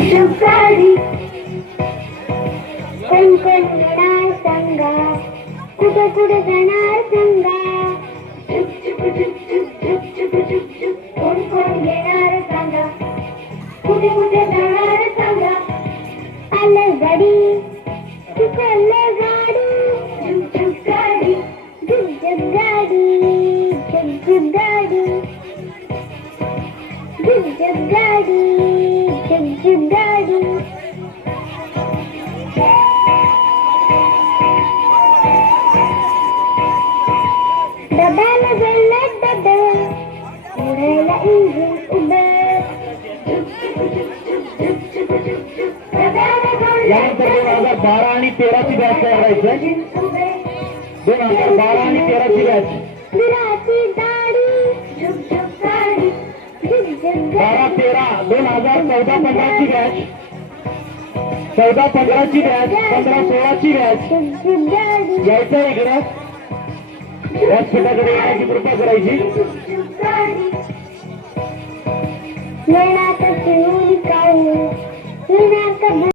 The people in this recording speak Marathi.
शुभ गाडी कोण कोण येणार सांगा कुठे कुठे जाणार सांगा कोण कोण येणार सांगा कुठे कुठे जाणार सांगा आले गाडी चुकले गाडी शुभ गाडी शुभ गाडी शुभ गाडी शुभ गाडी शुभ गाडी डब्याला गेलं डबे उडायला इंजिन उभे यानंतर 2012 आणि 13 ची बॅच तयार करायचं 2012 आणि 13 ची बॅच विराची दाढी झुक झुक गाडी झुक झुक 12 13 2014 15 ची बॅच 14 15 ची बॅच 15 16 ची बॅच झुक गाडी यायचं इकडं व्यासपीठाकडे येण्याची कृपा करायची लेण्यात चिरून काढू